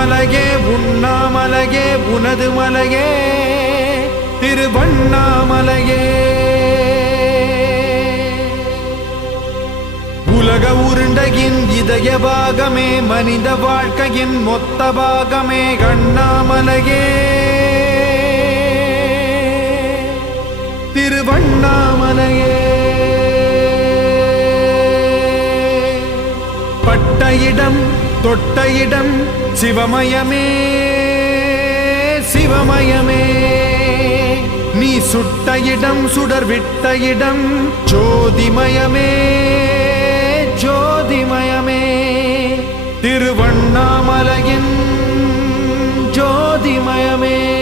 உண்ணாமலையே உண்ணாமலையே உனது மலையே திருவண்ணாமலையே. உலக உருண்டையின் இதய பாகமே மனித வாழ்க்கையின் மொத்த பாகமே அண்ணாமலையே திருவண்ணாமலையே. பட்ட இடம் தொட்ட இடம் சிவமயமே சிவமயமே. நீ சுட்ட இடம் சுடர் விட்ட இடம் ஜோதிமயமே ஜோதிமயமே. திருவண்ணாமலையின் ஜோதிமயமே.